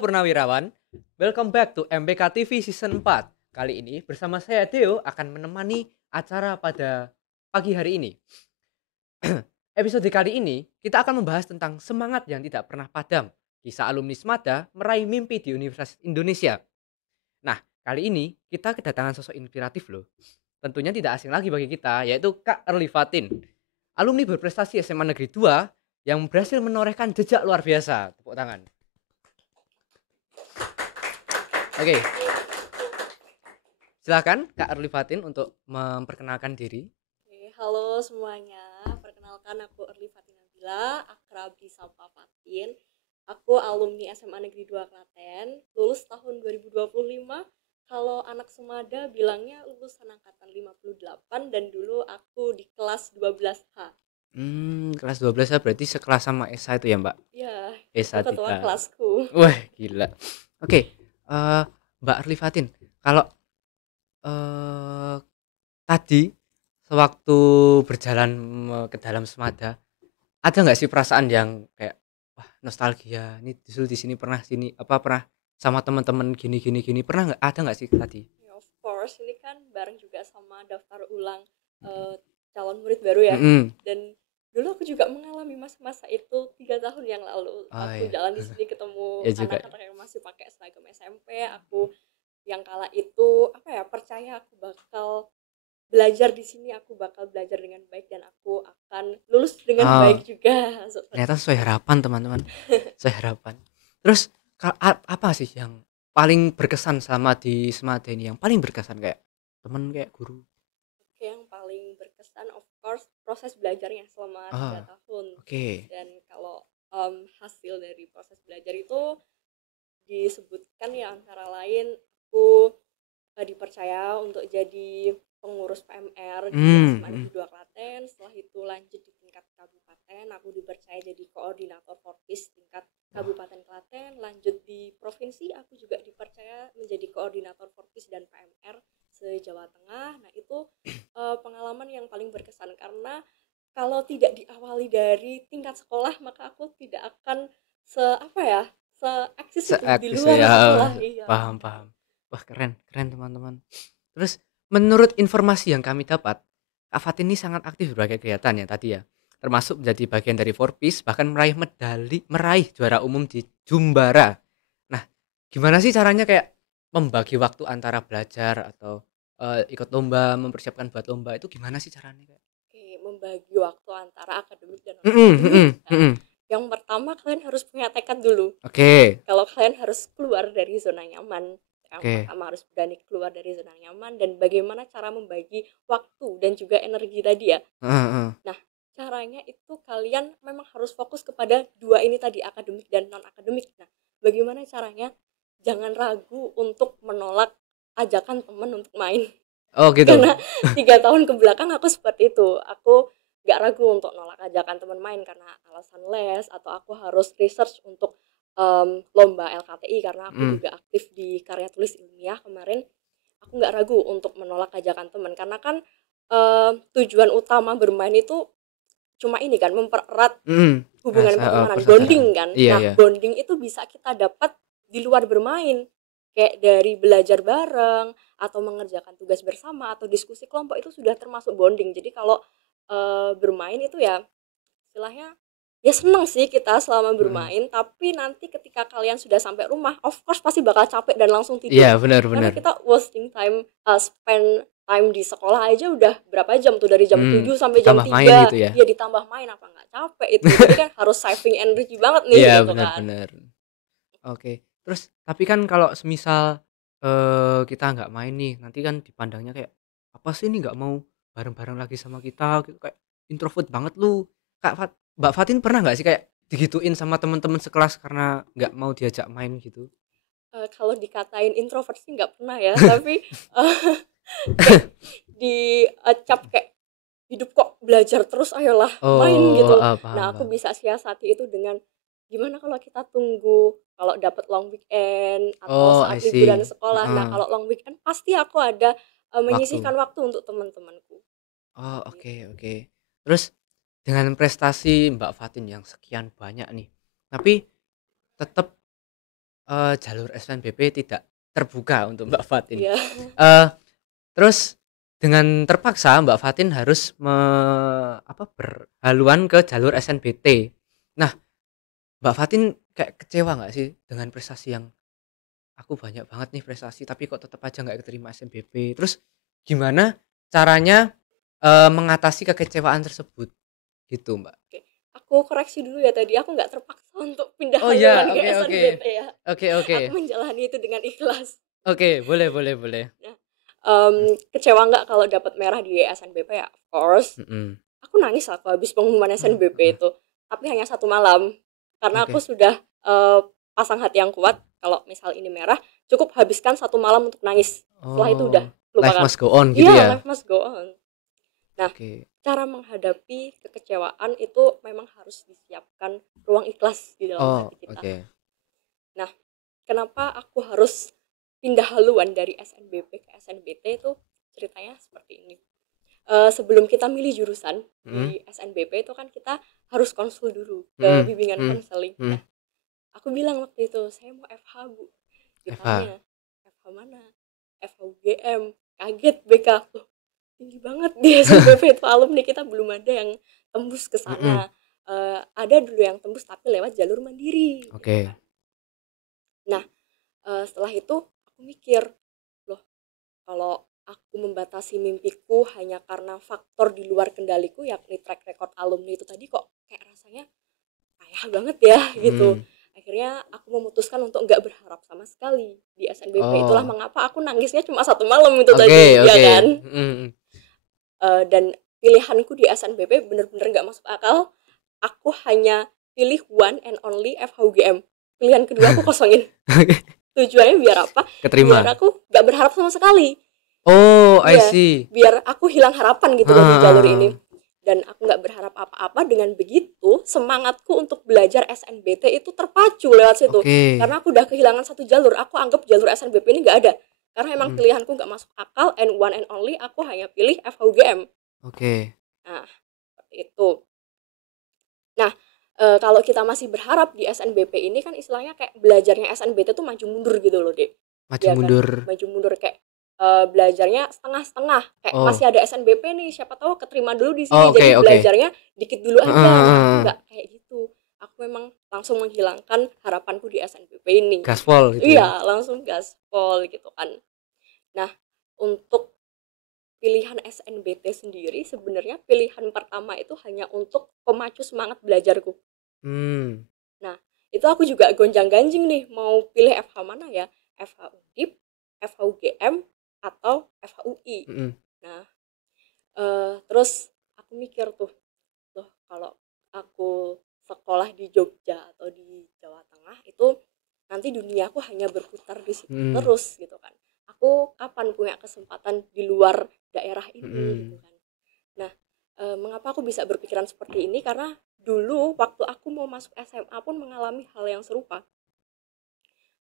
Purnawirawan, welcome back to MPK TV Season 4. Kali ini bersama saya Deo akan menemani acara pada pagi hari ini. Episode kali ini kita akan membahas tentang semangat yang tidak pernah padam, kisah alumni Smada meraih mimpi di Universitas Indonesia. Nah, kali ini kita kedatangan sosok inspiratif loh. Tentunya tidak asing lagi bagi kita, yaitu Kak Early Fatin, alumni berprestasi SMA Negeri 2 yang berhasil menorehkan jejak luar biasa. Tepuk tangan. Oke, silakan Kak Early Fatin untuk memperkenalkan diri. Halo semuanya, perkenalkan aku Early Fatin Nabila, akrab disapa Fatin. Aku alumni SMA Negeri 2 Klaten, lulus tahun 2025. Kalau anak Semada bilangnya lulusan angkatan 58 dan dulu aku di kelas 12H. Kelas 12 ya, berarti sekelas sama Esa itu ya Mbak? Ya, Esa itu ketua Tita. kelasku. Wah gila. Oke, Mbak Early Fatin, kalau tadi sewaktu berjalan ke dalam Semada, ada nggak sih perasaan yang kayak wah nostalgia, ini dulu di sini pernah sama teman-teman gini pernah nggak? Ada nggak sih tadi? Ya, of course, ini kan bareng juga sama daftar ulang calon murid baru ya. Dan dulu aku juga mengalami masa-masa itu 3 tahun yang lalu. Aku jalan di sini ketemu Ya juga. anak-anak yang masih pakai seragam SMP. Aku yang kala itu percaya aku bakal belajar di sini, aku bakal belajar dengan baik dan aku akan lulus dengan baik juga. Ternyata sesuai harapan teman-teman. Sesuai harapan. Terus apa sih yang paling berkesan selama di Semada ini, yang paling berkesan kayak temen kayak guru? Oke, yang paling berkesan of course proses belajarnya selama 3 tahun. Dan kalau hasil dari proses belajar itu disebutkan ya antara lain aku dipercaya untuk jadi pengurus PMR di SMA Negeri 2 Klaten. Setelah itu lanjut di tingkat kabupaten, aku dipercaya jadi koordinator Forkis tingkat Kabupaten Klaten. Lanjut di provinsi, aku juga dipercaya menjadi koordinator Forkis dan PMR se-Jawa Tengah. Nah, itu pengalaman yang paling berkesan karena kalau tidak diawali dari tingkat sekolah, maka aku tidak akan se-eksis itu di luar sekolah. Iya. Paham. Wah, keren teman-teman. Terus menurut informasi yang kami dapat, Kak Fatin ini sangat aktif berbagai kegiatan ya tadi ya. Termasuk menjadi bagian dari Forpis, bahkan meraih juara umum di Jumbara. Nah, gimana sih caranya kayak membagi waktu antara belajar atau ikut lomba, mempersiapkan buat lomba, itu gimana sih caranya? Oke, membagi waktu antara akademik dan non-akademik. Yang pertama kalian harus punya tekad dulu. Kalau kalian harus keluar dari zona nyaman, yang pertama harus berani keluar dari zona nyaman dan bagaimana cara membagi waktu dan juga energi tadi ya. Nah, caranya itu kalian memang harus fokus kepada dua ini tadi, akademik dan non-akademik. Nah, bagaimana caranya? Jangan ragu untuk menolak ajakan teman untuk main. Oh gitu. Karena 3 tahun ke belakang aku seperti itu. Aku gak ragu untuk nolak ajakan teman main karena alasan les atau aku harus research untuk lomba LKTI karena aku juga aktif di karya tulis ilmiah kemarin. Aku gak ragu untuk menolak ajakan teman karena kan tujuan utama bermain itu cuma ini kan, mempererat hubungan pertemanan, bonding kan. Nah, bonding itu bisa kita dapat di luar bermain, kayak dari belajar bareng atau mengerjakan tugas bersama atau diskusi kelompok, itu sudah termasuk bonding. Jadi kalau bermain itu ya istilahnya ya seneng sih kita selama bermain, tapi nanti ketika kalian sudah sampai rumah, of course pasti bakal capek dan langsung tidur. Iya, benar. Karena kita wasting time, spend time di sekolah aja udah berapa jam tuh, dari jam 7 sampai jam 3 gitu ya. Ya ditambah main, apa nggak capek itu. Jadi kan harus saving energy banget nih. Iya, gitu benar. Oke, terus tapi kan kalau semisal kita nggak main nih, nanti kan dipandangnya kayak apa sih ini nggak mau bareng-bareng lagi sama kita gitu, kayak introvert banget lu. Mbak Fatin pernah nggak sih kayak digituin sama teman-teman sekelas karena nggak mau diajak main gitu? Kalau dikatain introvert sih nggak pernah ya, tapi kayak dicap kayak hidup kok belajar terus, ayolah main gitu. Nah, aku bisa siasati itu dengan gimana kalau kita tunggu kalau dapat long weekend atau saat liburan sekolah. Nah, kalau long weekend pasti aku ada menyisihkan waktu untuk teman-temanku. Oke. Terus dengan prestasi Mbak Fatin yang sekian banyak nih, tapi tetap jalur SNBP tidak terbuka untuk Mbak Fatin. Iya. Terus dengan terpaksa Mbak Fatin harus berhaluan ke jalur SNBT. Nah, Mbak Fatin kayak kecewa nggak sih dengan prestasi yang aku banyak banget nih prestasi tapi kok tetap aja nggak keterima SNBP. Terus gimana caranya mengatasi kekecewaan tersebut gitu Mbak? Oke. Aku koreksi dulu ya tadi, aku nggak terpaksa untuk pindah Oh ya, haluan ke oke. SNBT ya. Oke. Aku menjalani itu dengan ikhlas. Oke, boleh. Nah, kecewa nggak kalau dapat merah di SNBP ya? Of course. Mhm. Aku nangis aku habis pengumuman SNBP Heeh. itu. Tapi hanya 1 malam. Karena aku Oke. sudah pasang hati yang kuat kalau misal ini merah, cukup habiskan 1 malam untuk nangis. Setelah itu udah Life lupakan. must go on gitu Iya, ya. life must go on. Nah, Oke. cara menghadapi kekecewaan itu memang harus disiapkan ruang ikhlas di dalam hati kita. Oke. Nah, kenapa aku harus pindah haluan dari SNBP ke SNBT itu ceritanya seperti ini. Sebelum kita milih jurusan di SNBP itu kan kita harus konsul dulu ke bimbingan konseling. Nah, aku bilang waktu itu saya mau FH Bu. Ditanya FH mana? FH UGM. Kaget BK. Loh, tinggi banget di SNBP itu alumni kita belum ada yang tembus ke sana. Ada dulu yang tembus tapi lewat jalur mandiri. Oke. Gitu kan. Nah, setelah itu aku mikir, loh kalau aku membatasi mimpiku hanya karena faktor di luar kendaliku yakni track record alumni itu tadi kok kayak rasanya payah banget ya gitu. Akhirnya aku memutuskan untuk nggak berharap sama sekali di SNBP. Itulah mengapa aku nangisnya cuma 1 malam itu tadi, ya kan. Dan pilihanku di SNBP bener-bener nggak masuk akal. Aku hanya pilih one and only FHUGM. Pilihan kedua aku kosongin. Tujuannya biar apa? Keterima. Biar aku nggak berharap sama sekali. I see. Biar aku hilang harapan gitu loh di jalur ini. Dan aku nggak berharap apa-apa. Dengan begitu semangatku untuk belajar SNBT itu terpacu lewat situ. Karena aku udah kehilangan 1 jalur. Aku anggap jalur SNBP ini nggak ada. Karena emang pilihanku nggak masuk akal. And one and only aku hanya pilih FHUGM. Nah, seperti itu. Nah, kalau kita masih berharap di SNBP ini kan istilahnya kayak belajarnya SNBT tuh maju mundur gitu loh, Dek. Maju mundur kayak belajarnya setengah-setengah. Kayak masih ada SNBP nih, siapa tahu keterima dulu di sini. Jadi belajarnya dikit dulu aja. Nah, enggak kayak gitu. Aku memang langsung menghilangkan harapanku di SNBP ini. Gaspol gitu. Iya, langsung gaspol gitu kan. Nah, untuk pilihan SNBT sendiri sebenarnya pilihan pertama itu hanya untuk pemacu semangat belajarku. Nah, itu aku juga gonjang-ganjing nih mau pilih FH mana ya, FH Undip, FH UGM atau FH UI. Nah, terus aku mikir tuh, loh kalau aku sekolah di Jogja atau di Jawa Tengah itu nanti duniaku hanya berputar di situ terus gitu kan. Aku kapan punya kesempatan di luar daerah ini gitu kan. Nah, mengapa aku bisa berpikiran seperti ini? Karena dulu waktu aku mau masuk SMA pun mengalami hal yang serupa.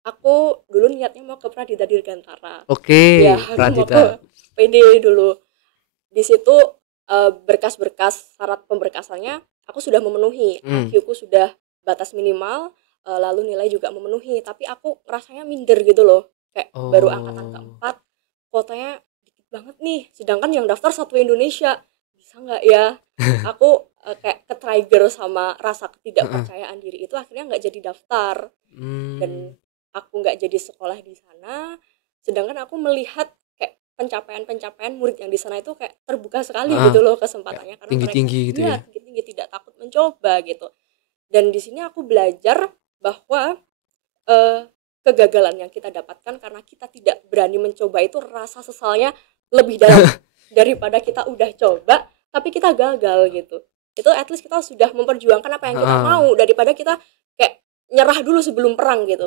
Aku dulu niatnya mau ke Pradita Dirgantara. Ya, mau ke PD dulu. Di situ berkas-berkas syarat pemberkasannya aku sudah memenuhi. IQ-ku sudah batas minimal, lalu nilai juga memenuhi. Tapi aku rasanya minder gitu loh. Kayak baru angkatan keempat, kuotanya dikit banget nih. Sedangkan yang daftar satu Indonesia. Bisa nggak ya? Aku kayak ke-trigger sama rasa ketidakpercayaan diri itu, akhirnya nggak jadi daftar. Dan aku nggak jadi sekolah di sana. Sedangkan aku melihat kayak pencapaian murid yang di sana itu kayak terbuka sekali gitu loh kesempatannya. Karena tinggi-tinggi gitu ya. Tinggi-tinggi, tidak takut mencoba gitu. Dan di sini aku belajar bahwa kegagalan yang kita dapatkan karena kita tidak berani mencoba itu rasa sesalnya lebih dalam daripada kita udah coba tapi kita gagal gitu. Itu at least kita sudah memperjuangkan apa yang kita mau daripada kita kayak nyerah dulu sebelum perang gitu.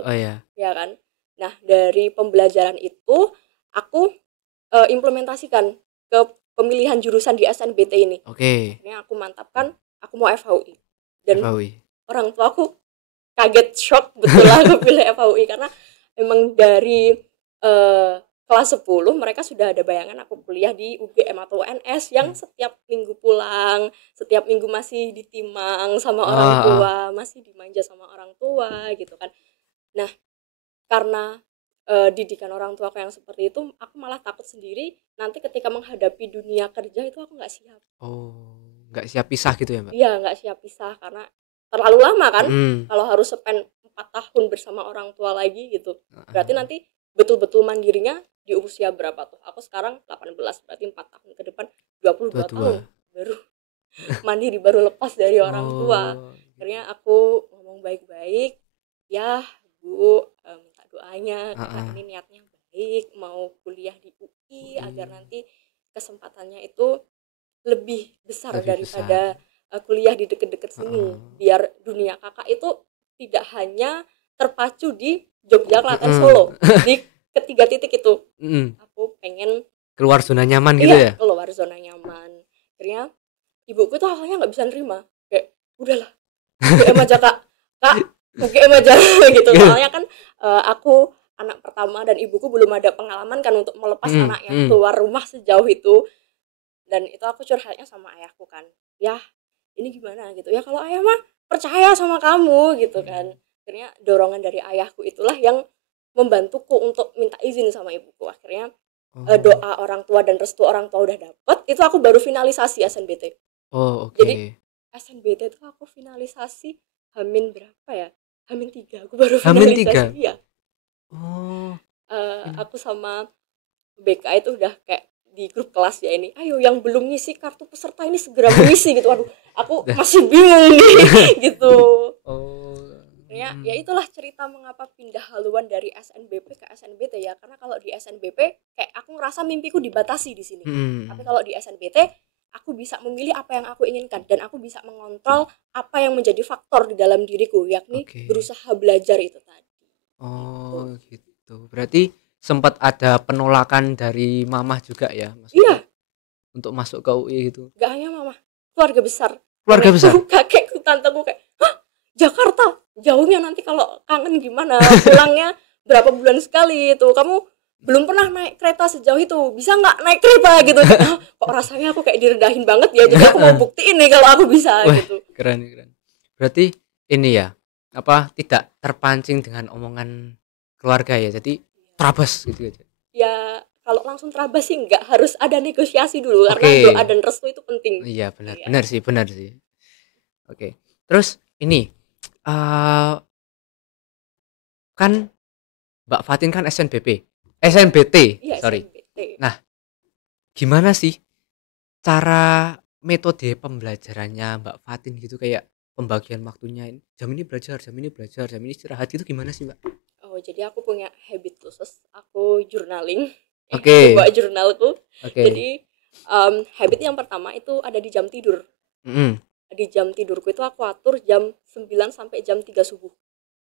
Ya kan? Nah, dari pembelajaran itu aku implementasikan ke pemilihan jurusan di SNBT ini. Akhirnya aku mantapkan aku mau FHUI. Dan orang tua aku kaget, shock betul aku pilih FHUI karena memang dari kelas 10 mereka sudah ada bayangan aku kuliah di UGM atau UNS yang setiap minggu pulang, setiap minggu masih ditimang sama orang tua, masih dimanja sama orang tua gitu kan. Nah, karena didikan orang tua aku yang seperti itu, aku malah takut sendiri nanti ketika menghadapi dunia kerja itu aku nggak siap. Oh, nggak siap pisah gitu ya, Mbak? Iya, nggak siap pisah karena terlalu lama kan. Mm. Kalau harus spend 4 tahun bersama orang tua lagi gitu. Berarti Heeh. nanti betul-betul mandirinya di usia berapa tuh? Aku sekarang 18, berarti 4 tahun ke depan 22 tahun 22. baru mandiri, baru lepas dari orang tua. Oh, gitu. Akhirnya aku ngomong baik-baik, ya Bu, minta doanya, kakak Heeh. ini niatnya baik, mau kuliah di UI agar UI nanti kesempatannya itu lebih besar lebih besar. daripada kuliah di deket-deket sini. Heeh. Biar dunia kakak itu tidak hanya terpacu di Jogja, Klaten, Mm-mm. Solo. Di ketiga titik itu. Mm-mm. Aku pengen Keluar zona nyaman gitu iya ya? keluar zona nyaman. Akhirnya ibuku tuh awalnya nggak bisa nerima. Kayak udahlah, UGM aja kak, kak UGM aja gitu. Soalnya kan aku anak pertama dan ibuku belum ada pengalaman kan untuk melepas Mm, anaknya mm. keluar rumah sejauh itu. Dan itu aku curhatnya sama ayahku kan, ya ini gimana gitu ya, kalau ayah mah percaya sama kamu gitu kan. Akhirnya dorongan dari ayahku itulah yang membantuku untuk minta izin sama ibuku. Akhirnya Oh, doa orang tua dan restu orang tua udah dapet, itu aku baru finalisasi SNBT. oh Jadi oke. SNBT itu aku finalisasi Hamin berapa ya, Hamin 3 aku baru Hamin finalisasi. 3. Iya, Oh, aku sama BK itu udah kayak di grup kelas ya, ini ayo yang belum ngisi kartu peserta ini segera mengisi gitu. Aduh, aku dah. masih bingung nih gitu. Oh, Ya itulah cerita mengapa pindah haluan dari SNBP ke SNBT ya, karena kalau di SNBP kayak aku ngerasa mimpiku dibatasi di sini, tapi mm. kalau di SNBT aku bisa memilih apa yang aku inginkan dan aku bisa mengontrol apa yang menjadi faktor di dalam diriku, yakni Oke. berusaha belajar itu tadi gitu. Oh, gitu. Berarti sempat ada penolakan dari mamah juga ya, maksudnya Iya, untuk masuk ke UI gitu. gak hanya mama, keluarga besar, Keluarga nenekku, besar. kakekku, tanteku kayak, hah, Jakarta jauhnya, nanti kalau kangen gimana, pulangnya berapa bulan sekali itu, kamu belum pernah naik kereta sejauh itu, bisa nggak naik kereta gitu. Hah, kok rasanya aku kayak direndahin banget ya, jadi aku mau buktiin nih kalau aku bisa Wah, gitu. keren keren. Berarti ini ya, apa tidak terpancing dengan omongan keluarga ya. Jadi terabas gitu aja. Ya kalau langsung terabas sih nggak, harus ada negosiasi dulu karena doa Oke. dan restu itu penting. Iya, benar. Iya. Benar sih, benar sih. Oke. Terus ini eh kan Mbak Fatin kan SNBT, Iya sorry. SNBT. Nah, gimana sih cara metode pembelajarannya Mbak Fatin gitu, kayak pembagian waktunya, jam ini belajar, jam ini istirahat, itu gimana sih, Mbak? Oh, jadi aku punya habit khusus. Aku journaling. Aku Oke, bawa jurnalku. oke. Jadi habit yang pertama itu ada di jam tidur. Mm, Di jam tidurku itu aku atur jam 9 sampai jam 3 subuh.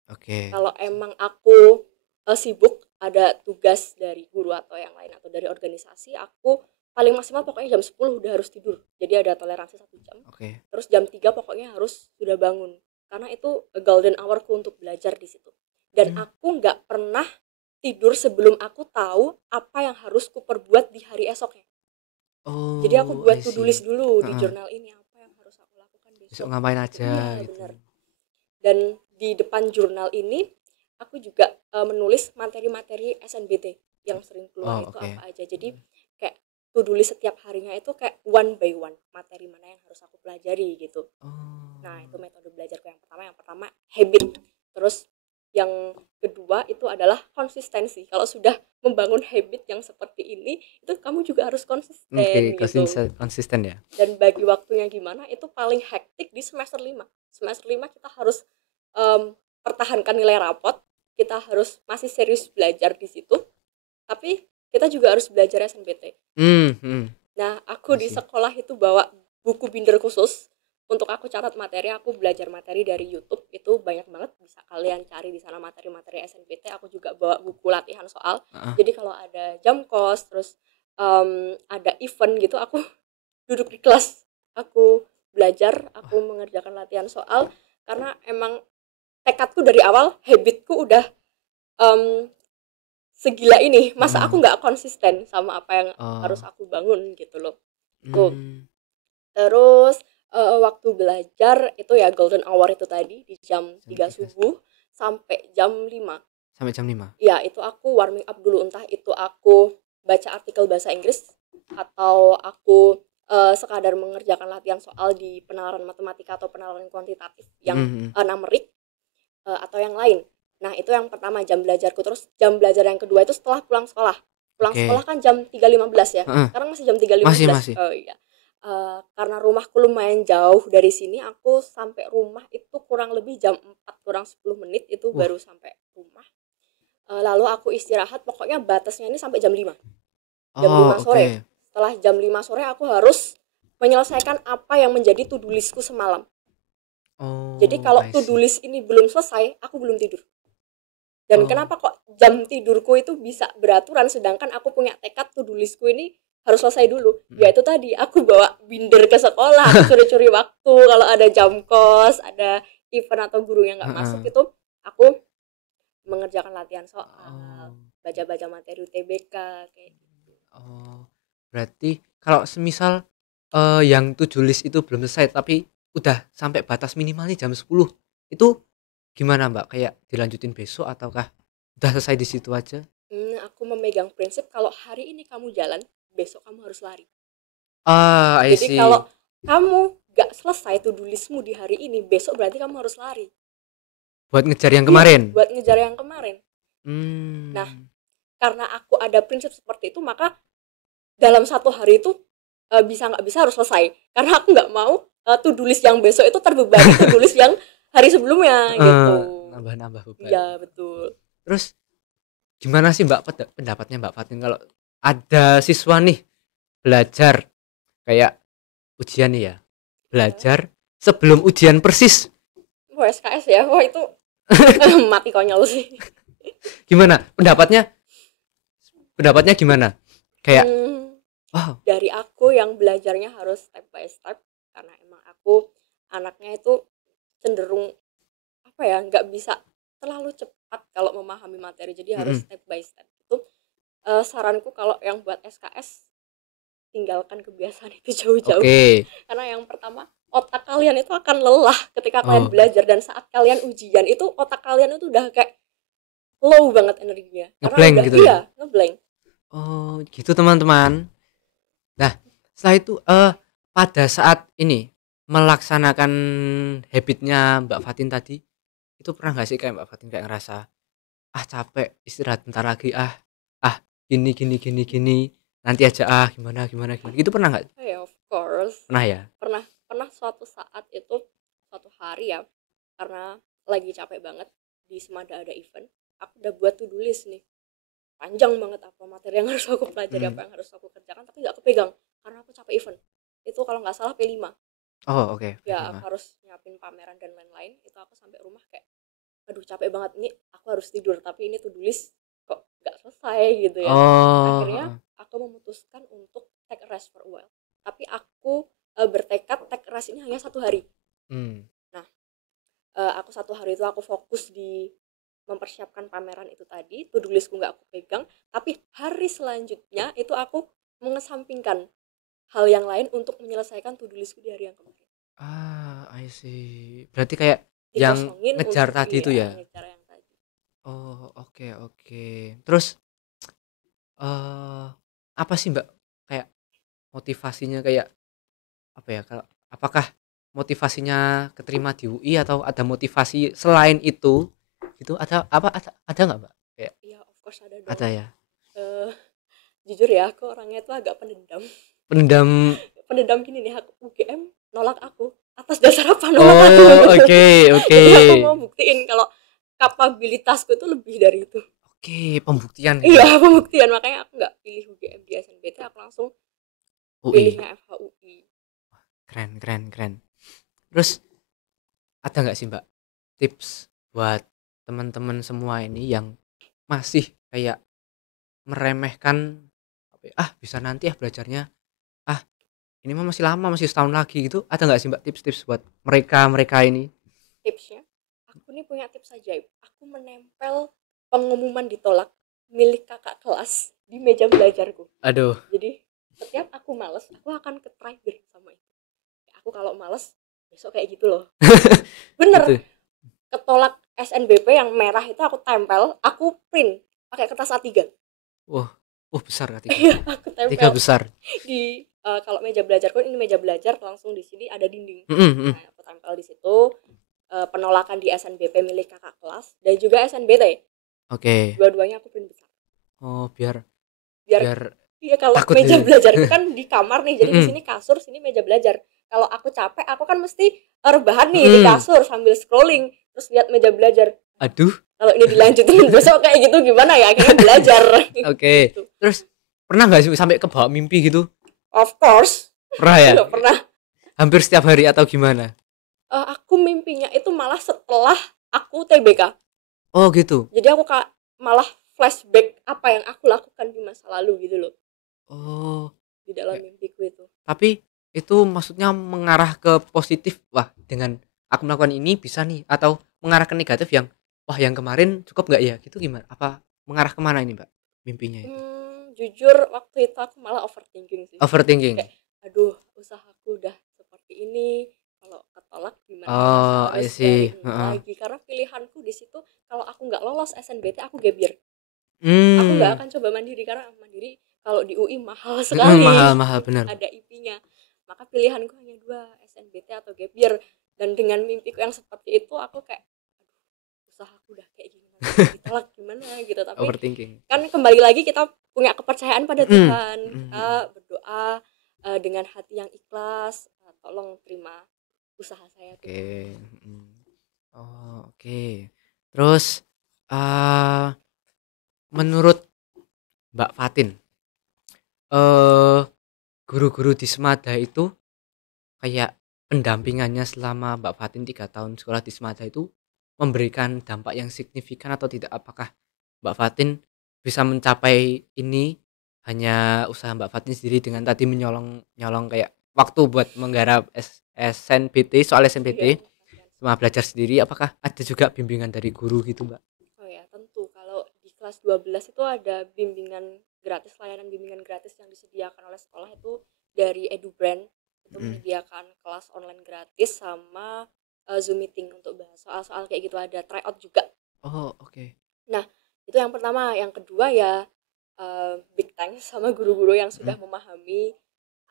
oke. Kalau emang aku sibuk, ada tugas dari guru atau yang lain atau dari organisasi, aku paling maksimal pokoknya jam 10 udah harus tidur. Jadi ada toleransi 1 jam. Oke. Terus jam 3 pokoknya harus sudah bangun. Karena itu golden hourku untuk belajar di situ. Dan Hmm. aku nggak pernah tidur sebelum aku tahu apa yang harus kuperbuat di hari esoknya. Jadi aku Oh, buat I to do see. list dulu di Heeh. jurnal ini, apa yang harus aku lakukan Besok besok. ngapain Gitu. aja Iya, gitu. benar. Dan di depan jurnal ini aku juga menulis materi-materi SNBT yang sering keluar Oh, itu oke. apa aja. Jadi kayak to do list setiap harinya itu kayak one by one, materi mana yang harus aku pelajari gitu. Nah, itu Oh. metode belajarku yang pertama. Yang pertama habit. Terus yang kedua itu adalah konsistensi. Kalau sudah membangun habit yang seperti ini, itu kamu juga harus Oke, konsisten gitu. konsisten ya. Dan bagi waktunya gimana, itu paling hektik di semester 5. Semester 5 kita harus pertahankan nilai rapot, kita harus masih serius belajar di situ, tapi kita juga harus belajar SNBT. Hmm. Nah, aku I di see. sekolah itu bawa buku binder khusus untuk aku catat materi. Aku belajar materi dari YouTube, itu banyak banget, bisa kalian cari di sana materi-materi SNBT. Aku juga bawa buku latihan soal. Heeh. Jadi kalau ada jam kos, terus ada event gitu, aku duduk di kelas, aku belajar, aku Wah. mengerjakan latihan soal, karena emang tekadku dari awal, habitku udah segila ini, masa aku Heeh. nggak konsisten sama apa yang harus Oh. aku bangun gitu loh. Tuh. Hmm. Terus waktu belajar itu ya golden hour itu tadi di jam Jam 3 3. subuh sampai jam 5. Sampai jam 5. Ya, itu aku warming up dulu, entah itu aku baca artikel bahasa Inggris atau aku sekadar mengerjakan latihan soal di penalaran matematika atau penalaran kuantitatif yang numerik atau yang lain. Nah, itu yang pertama jam belajarku. Terus jam belajar yang kedua itu setelah pulang sekolah. Pulang sekolah kan jam 3.15 ya. Sekarang masih jam 3.15. Masih. Oh iya. Karena rumahku lumayan jauh dari sini, aku sampai rumah itu kurang lebih jam 4 kurang 10 menit itu baru sampai rumah. Lalu aku istirahat, pokoknya batasnya ini sampai jam 5. Jam 5 sore. Setelah jam 5 sore aku harus menyelesaikan apa yang menjadi to-do listku semalam. Jadi kalau to-do list ini belum selesai, aku belum tidur. Dan kenapa kok jam tidurku itu bisa beraturan sedangkan aku punya tekad to-do listku ini harus selesai dulu. Ya itu tadi, aku bawa binder ke sekolah, aku curi-curi waktu kalau ada jam kos, ada event atau guru yang gak masuk itu aku mengerjakan latihan soal, baca-baca materi UTBK kayak gitu. Berarti kalau semisal yang to-do list itu belum selesai tapi udah sampai batas minimalnya jam 10, itu gimana Mbak? Kayak dilanjutin besok ataukah udah selesai di situ aja? Aku memegang prinsip kalau hari ini kamu jalan, besok kamu harus lari. I Jadi see. kalau kamu gak selesai to-do listmu di hari ini, besok berarti kamu harus lari. Buat ngejar yang kemarin? Iya, buat ngejar yang kemarin. Nah, karena aku ada prinsip seperti itu, maka dalam satu hari itu bisa nggak bisa harus selesai. Karena aku nggak mau to-do list yang besok itu terbebani to-do list yang hari sebelumnya gitu. Nambah beban. Iya, betul. Terus gimana sih Mbak pendapatnya Mbak Fatin kalau ada siswa nih belajar kayak ujian nih ya, belajar sebelum ujian persis? SKS ya, itu mati konyol sih. Gimana pendapatnya gimana? Kayak dari aku yang belajarnya harus step by step, karena emang aku anaknya itu cenderung apa ya, nggak bisa terlalu cepat kalau memahami materi, jadi harus step by step. Itu saranku kalau yang buat SKS, tinggalkan kebiasaan itu jauh-jauh. Karena yang pertama, otak kalian itu akan lelah ketika kalian belajar, dan saat kalian ujian itu otak kalian itu udah kayak low banget energinya. Ngeblank gitu ya? Ngeblank. Gitu teman-teman. Nah, setelah itu pada saat ini melaksanakan habitnya Mbak Fatin tadi, itu pernah nggak sih kayak Mbak Fatin kayak ngerasa capek, istirahat bentar lagi, gini nanti aja, gimana gitu, pernah nggak? Of course. Pernah ya? Pernah suatu saat itu, suatu hari ya, karena lagi capek banget, di Semada ada event, aku udah buat to-do list nih, panjang banget apa materi yang harus aku pelajari, apa yang harus aku kerjakan, tapi nggak kepegang karena aku capek event. Itu kalau nggak salah P5. Ya, aku harus nyiapin pameran dan lain-lain. Itu aku sampai rumah kayak, aduh capek banget nih, aku harus tidur, tapi ini to-do list kok nggak selesai gitu ya. Akhirnya aku memutuskan untuk take a rest for a while, tapi aku bertekad take a rest ini hanya 1 hari. Nah, aku 1 hari itu aku fokus di mempersiapkan pameran itu tadi, to-do listku nggak aku pegang, tapi hari selanjutnya itu aku mengesampingkan hal yang lain untuk menyelesaikan to-do listku di hari yang kemarin. I see. Berarti kayak yang ngejar tadi itu ya? Ngejar yang tadi. Oke. Terus apa sih Mbak kayak motivasinya, kayak apa ya, kalau apakah motivasinya keterima di UI atau ada motivasi selain itu gitu, ada nggak Mbak? Kayak iya, of course ada dong. Ada ya? Jujur ya, aku orangnya tuh agak pendendam gini nih, UGM nolak aku atas dasar apa nolak aku. Oke. Aku mau buktiin kalau kapabilitasku itu lebih dari itu. Pembuktian. Iya, pembuktian, makanya aku nggak pilih UGM di SNBT, aku langsung pilihnya FHUI. Keren. Terus ada nggak sih Mbak tips buat teman-teman semua ini yang masih kayak meremehkan, bisa nanti belajarnya, ini mah masih lama, masih setahun lagi gitu? Ada nggak sih Mbak tips-tips buat mereka ini? Tipsnya, aku nih punya tips ajaib. Aku menempel pengumuman ditolak milik kakak kelas di meja belajarku. Aduh. Jadi setiap aku males, aku akan ke-trigger sama itu. Aku kalau males besok kayak gitu loh. Bener. Gitu. Ketolak SNBP yang merah itu aku tempel, aku print pakai kertas A3. Wah, besar Kak, Iya, 3. aku 3 tempel besar. di kalau meja belajarku ini meja belajar, langsung di sini ada dinding. Mm-mm. Nah, aku tempel di situ penolakan di SNBP milik kakak kelas dan juga SNBT. Oke. Dua-duanya aku print besar. Oh, biar Biar biar iya, kalau takut meja gitu. belajarku kan di kamar nih, jadi di Mm-mm. sini kasur, sini meja belajar. Kalau aku capek, aku kan mesti rebahan nih di Mm-mm. kasur sambil scrolling, terus lihat meja belajar. Aduh. Kalau ini dilanjutin besok kayak gitu gimana ya? Akhirnya belajar. Oke. Gitu. Terus pernah nggak sih sampai ke bawah mimpi gitu? Of course, Pernah ya? nggak pernah. Hampir setiap hari atau gimana? Aku mimpinya itu malah setelah aku TBK. Oh gitu. Jadi aku malah flashback apa yang aku lakukan di masa lalu gitu loh, Oh, di dalam ya, mimpiku itu. tapi itu maksudnya mengarah ke positif. Wah, dengan aku melakukan ini bisa nih, atau mengarah ke negatif yang wah yang kemarin cukup nggak ya? Gitu gimana? Apa mengarah kemana ini, Mbak? Mimpinya itu? Jujur waktu itu aku malah overthinking sih. Overthinking. Kayak, aduh, usahaku udah seperti ini, kalau ketolak gimana ya? Oh, I Harus dari see. nol lagi. Karena pilihanku di situ, kalau aku nggak lolos SNBT, aku gap year. Aku nggak Hmm. akan coba mandiri karena mandiri kalau di UI mahal sekali. Mahal bener. Ada IP-nya. Maka pilihanku hanya 2, SNBT atau gap year. Dan dengan mimpiku yang seperti itu, aku kayak, aduh, usahaku udah kayak gini, nanti ditolak gimana gitu. Tapi Overthinking. kan kembali lagi kita punya kepercayaan pada Tuhan. Kita Mm. berdoa dengan hati yang ikhlas, tolong terima usaha saya Tuhan. Oke. Mm. Oh, oke. Terus menurut Mbak Fatin, eh guru-guru di Semada itu kayak pendampingannya selama Mbak Fatin 3 tahun sekolah di Semada itu memberikan dampak yang signifikan atau tidak? Apakah Mbak Fatin bisa mencapai ini hanya usaha Mbak Fatin sendiri dengan tadi menyolong kayak waktu buat menggarap SNBT, soal Iya, SNBT kasihan. sama belajar sendiri? Apakah ada juga bimbingan dari guru gitu, Mbak? Oh ya, tentu. Kalau di kelas 12 itu ada bimbingan gratis, layanan bimbingan gratis yang disediakan oleh sekolah itu dari EduBrand. Itu menyediakan kelas online gratis sama Zoom meeting untuk bahas soal-soal kayak gitu, ada tryout juga. Oh, oke. Nah, itu yang pertama. Yang kedua ya big thanks sama guru-guru yang sudah memahami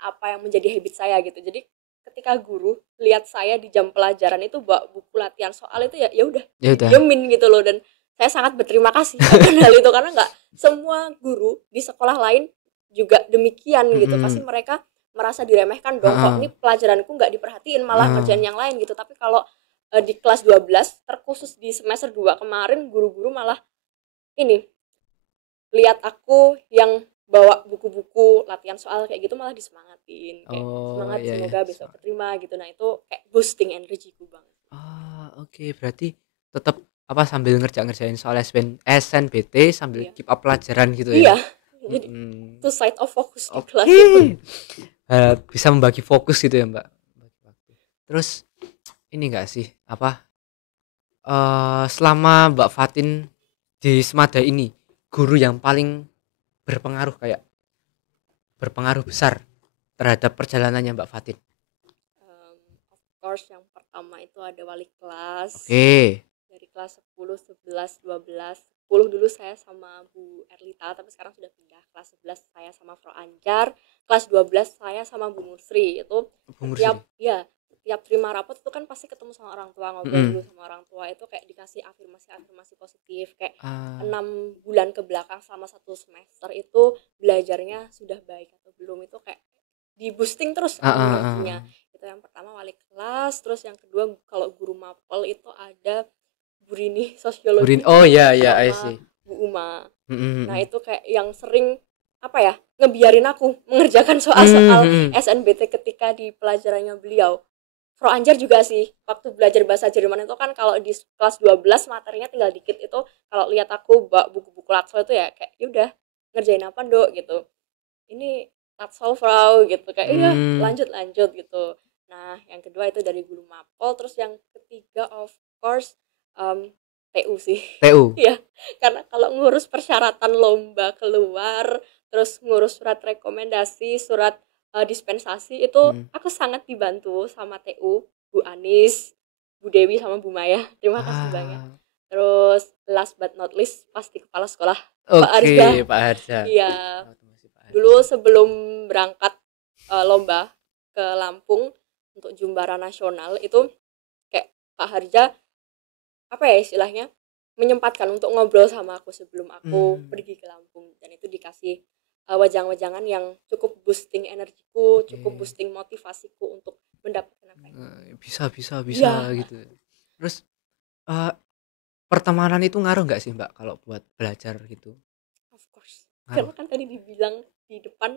apa yang menjadi habit saya gitu. Jadi ketika guru lihat saya di jam pelajaran itu bawa buku latihan soal itu, ya udah Ya udah. didiemin gitu loh. Dan saya sangat berterima kasih akan hal itu karena nggak semua guru di sekolah lain juga demikian gitu. Pasti mereka merasa diremehkan dong, kok ini pelajaranku nggak diperhatiin, malah ngerjain yang lain gitu. Tapi kalau di kelas 12 terkhusus di semester 2 kemarin, guru-guru malah ini lihat aku yang bawa buku-buku latihan soal kayak gitu, malah disemangatin kayak semangat, Iya, semoga iya. besok keterima gitu. Nah itu kayak boosting energiku banget. Oke. Berarti tetap apa sambil ngerjain soal SNBT sambil Iya. keep up pelajaran gitu Iya, ya. jadi two side of focus di kelas Oke. itu. Bisa membagi fokus gitu ya, Mbak. Terus ini enggak sih apa selama Mbak Fatin di Semada ini, guru yang paling berpengaruh besar terhadap perjalanannya Mbak Fatin? Of course yang pertama itu ada wali kelas. Oke. Dari kelas 10, 11, 12. 10 dulu saya sama Bu Erlita, tapi sekarang sudah pindah. Kelas 11 saya sama Fro Anjar, kelas 12 saya sama Bu Musri. Itu Bu setiap terima rapot itu kan pasti ketemu sama orang tua, ngobrol dulu sama orang tua, itu kayak dikasih afirmasi positif kayak 6 bulan ke belakang selama 1 semester itu belajarnya sudah baik atau belum, itu kayak di boosting terus energinya. Itu yang pertama wali kelas. Terus yang kedua kalau guru mapel itu ada Bu Rini sosiologi. Oh iya I sama see. Bu Uma. Nah itu kayak yang sering ngebiarin aku mengerjakan soal-soal SNBT ketika di pelajarannya beliau. Fro Anjar juga sih, waktu belajar bahasa Jerman itu kan kalau di kelas 12 materinya tinggal dikit, itu kalau lihat aku bawa buku-buku Latsol itu ya kayak yaudah ngerjain apa Dok gitu, ini Latsol Frau gitu, kayak iya lanjut gitu. Nah yang kedua itu dari guru mapel. Terus yang ketiga of course TU sih. TU. Ya, karena kalau ngurus persyaratan lomba keluar, terus ngurus surat rekomendasi, surat dispensasi itu aku sangat dibantu sama TU, Bu Anis, Bu Dewi sama Bu Maya. Terima kasih banyak. Terus last but not least pasti kepala sekolah Pak Oke, Arsda. Pak Harja. Iya. Otomotif Pak Harja. Dulu sebelum berangkat lomba ke Lampung untuk Jumbara Nasional itu kayak Pak Harja apa ya istilahnya menyempatkan untuk ngobrol sama aku sebelum aku pergi ke Lampung, dan itu dikasih wajang-wajangan yang cukup boosting energiku, cukup boosting motivasiku untuk mendapatkan apa yang bisa Iya. gitu. Terus pertemanan itu ngaruh nggak sih Mbak kalau buat belajar gitu? Of course. Ngaruh. Karena kan tadi dibilang di depan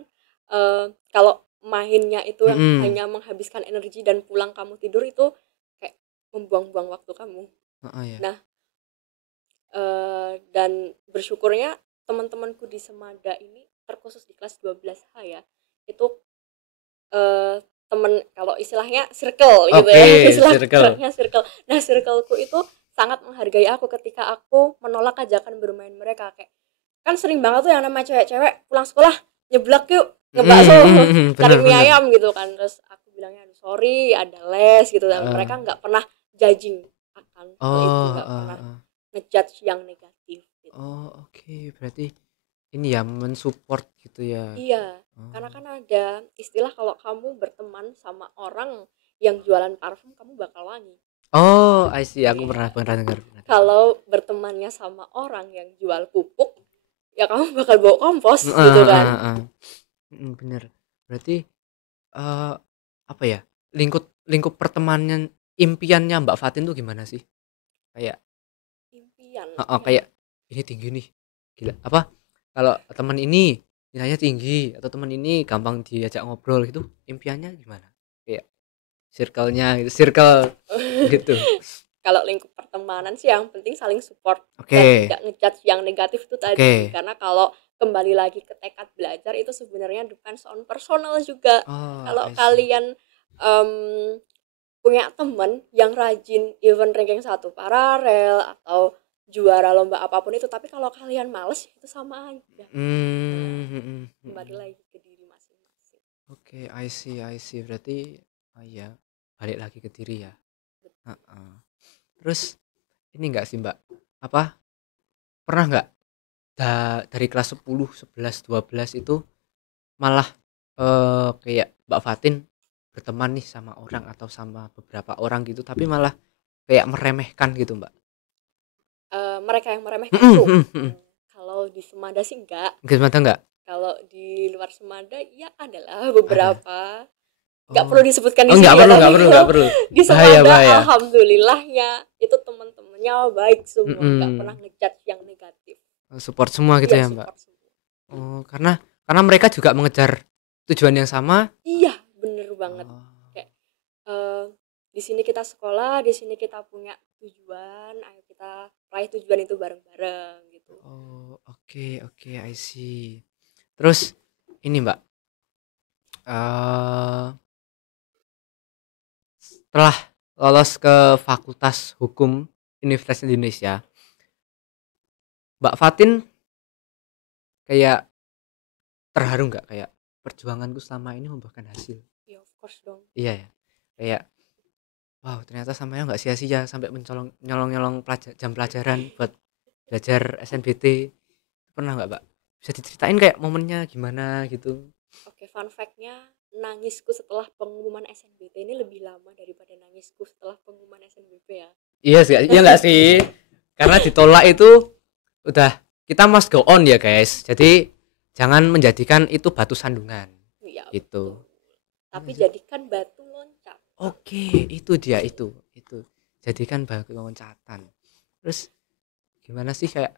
kalau mainnya itu yang hanya menghabiskan energi dan pulang kamu tidur itu kayak membuang-buang waktu kamu. Ya. Nah, dan bersyukurnya teman-temanku di Semada ini terkhusus di kelas 12H ya, itu temen kalau istilahnya circle gitu ya, istilahnya circle. Nah, circleku itu sangat menghargai aku ketika aku menolak ajakan bermain mereka. Kayak kan sering banget tuh yang namanya cewek-cewek pulang sekolah nyeblak yuk ngebakso cari mie ayam gitu kan, terus aku bilangnya sorry ada les gitu, dan mereka nggak pernah judging akan hal itu, nggak pernah ngejudge yang negatif gitu. Oke. Berarti ini ya mensupport gitu ya. Iya, karena kan ada istilah kalau kamu berteman sama orang yang jualan parfum kamu bakal wangi. I see. Aku pernah dengar. Kalau bertemannya sama orang yang jual pupuk, ya kamu bakal bawa kompos gitu kan. Bener. Berarti apa ya? Lingkup pertemanan impiannya Mbak Fatin tuh gimana sih? Kayak impian. Kayak ini tinggi nih. Gila. Apa? Kalau teman ini nilainya tinggi atau teman ini gampang diajak ngobrol gitu, impiannya gimana? Kayak circle-nya gitu. Kalau lingkup pertemanan sih yang penting saling support dan tidak ngejudge yang negatif itu tadi. Karena kalau kembali lagi ke tekad belajar itu sebenarnya depends on personal juga. Kalau kalian punya teman yang rajin event ranking 1 paralel atau juara lomba apapun itu, tapi kalau kalian males itu sama aja. Kembali lagi ke diri masing-masing. Oke, I see. Berarti ya balik lagi ke diri ya. Terus ini enggak sih Mbak? Apa? Pernah enggak dari kelas 10, 11, 12 itu malah kayak Mbak Fatin berteman nih sama orang atau sama beberapa orang gitu, tapi malah kayak meremehkan gitu Mbak? Mereka yang meremehkan itu kalau di Semada sih enggak. Kalau di luar Semada ya adalah beberapa. Enggak perlu disebutkan di sini. Enggak perlu. Di Semada alhamdulillahnya itu teman-temannya baik semua, enggak pernah ngejudge yang negatif. Support semua gitu ya Mbak. Karena mereka juga mengejar tujuan yang sama. Iya, bener banget. Kayak di sini kita sekolah, di sini kita punya tujuan, ayo kita raih tujuan itu bareng-bareng gitu. Oke, I see. Terus ini Mbak, setelah lolos ke Fakultas Hukum Universitas Indonesia, Mbak Fatin kayak terharu nggak kayak perjuanganku selama ini membuahkan hasil? Ya of course dong. Iya ya, kayak wow ternyata samanya nggak sia-sia sampai nyolong jam pelajaran buat belajar SNBT. Pernah nggak Mbak? Bisa diceritain kayak momennya gimana gitu? Oke, fun fact-nya nangisku setelah pengumuman SNBT ini lebih lama daripada nangisku setelah pengumuman SNBP ya. Iya sih, iya nggak sih? Karena ditolak itu udah kita must go on ya guys. Jadi jangan menjadikan itu batu sandungan. Iya. Gitu. Tapi jadikan batu loncat. Oke, itu dia itu. Jadikan batu loncatan. Terus gimana sih kayak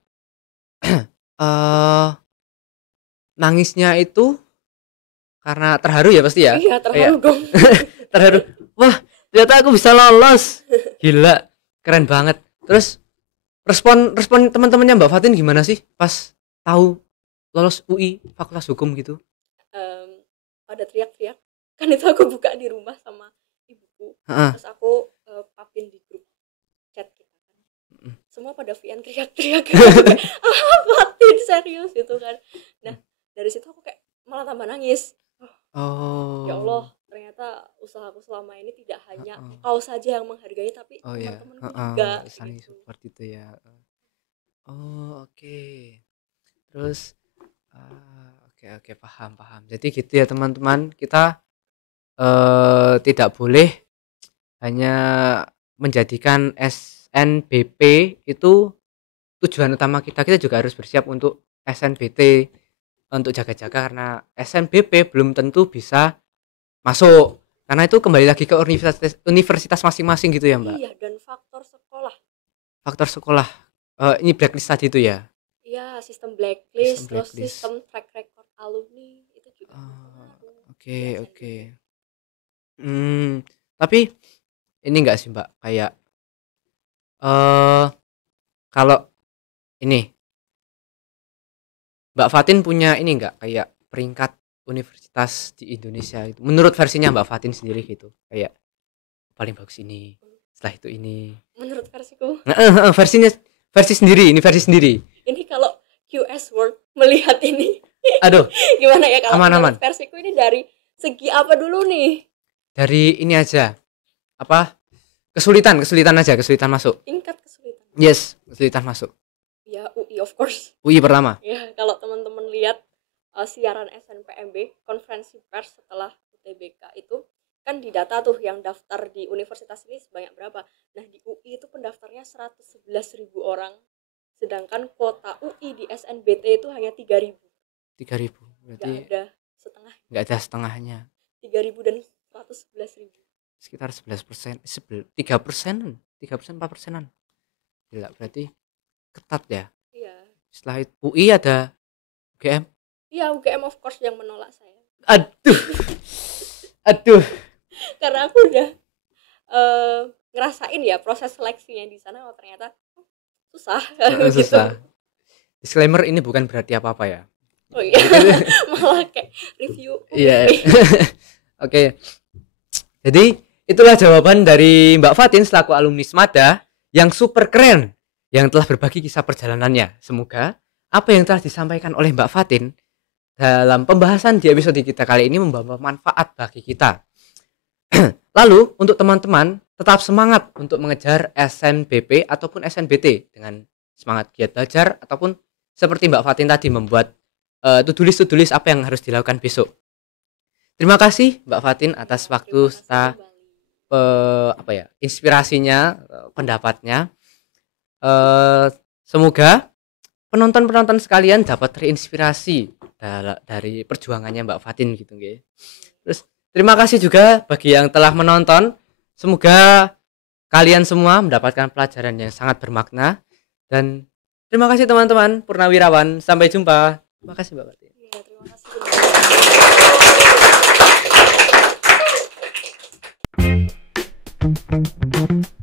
nangisnya itu karena terharu ya pasti ya? Iya, terharu dong. Terharu. Wah, ternyata aku bisa lolos. Gila, keren banget. Terus respon teman-temannya Mbak Fatin gimana sih pas tahu lolos UI Fakultas Hukum gitu? Pada teriak-teriak. Kan itu aku buka di rumah sama ibuku. Terus aku papin di grup chat kita kan. Semua pada VN teriak-teriak. Fatin serius gitu kan. Nah, dari situ aku kayak malah tambah nangis. Ya Allah, ternyata ternyata usahaku selama ini tidak hanya Heeh. kau saja yang menghargai, tapi Oh ya, teman-temanku juga saling gitu. support itu ya. Oh, oke. Terus oke paham paham. Jadi gitu ya teman-teman, kita tidak boleh hanya menjadikan SNBP itu tujuan utama kita. Kita juga harus bersiap untuk SNBT, untuk jaga-jaga, karena SNBP belum tentu bisa masuk. Karena itu kembali lagi ke universitas masing-masing gitu ya, Mbak. Iya, dan faktor sekolah. Faktor sekolah. Ini blacklist tadi itu ya. Iya, sistem Sistem blacklist, terus blacklist. sistem track record alumni itu juga berpengaruh. Oke. di SNBP. Tapi ini enggak sih, Mbak, kayak kalau ini Mbak Fatin punya ini enggak kayak peringkat universitas di Indonesia itu menurut versinya Mbak Fatin sendiri gitu, kayak paling bagus ini, setelah itu ini. Menurut versiku, Versi sendiri, ini versi sendiri. ini kalau QS World melihat ini Aduh, gimana ya kalau aman. menurut versiku ini dari segi apa dulu nih? Dari ini aja. Apa? Kesulitan masuk. Tingkat kesulitan. Yes, kesulitan masuk. Ya UI of course. UI pertama. Ya kalau teman-teman lihat siaran SNPMB konferensi pers setelah UTBK itu kan didata tuh yang daftar di universitas ini sebanyak berapa. Nah di UI itu pendaftarnya 111.000 orang, sedangkan kuota UI di SNBT itu hanya 3.000. 3.000. Berarti nggak ada setengahnya. 3.000 dan 111.000. Sekitar 11%, 3%, 4%. Gila, berarti ketat ya. Iya. Setelah itu UI ada UGM. Iya, UGM of course yang menolak saya. Aduh. Karena aku udah ngerasain ya proses seleksinya di sana, ternyata susah. Susah. Disclaimer, ini bukan berarti apa-apa ya. Oh iya. Malah kayak review. Iya. Oke. Jadi itulah jawaban dari Mbak Fatin selaku alumni SMADA yang super keren, yang telah berbagi kisah perjalanannya. Semoga apa yang telah disampaikan oleh Mbak Fatin dalam pembahasan di episode kita kali ini membawa manfaat bagi kita. Lalu untuk teman-teman tetap semangat untuk mengejar SNBP ataupun SNBT dengan semangat giat belajar, ataupun seperti Mbak Fatin tadi membuat to-do list apa yang harus dilakukan besok. Terima kasih Mbak Fatin atas waktu serta inspirasinya, pendapatnya. Semoga penonton sekalian dapat terinspirasi dari perjuangannya Mbak Fatin gitu nggih. Terus terima kasih juga bagi yang telah menonton. Semoga kalian semua mendapatkan pelajaran yang sangat bermakna, dan terima kasih teman-teman Purnawirawan. Sampai jumpa. Terima kasih Mbak Fatin. Ya, terima kasih.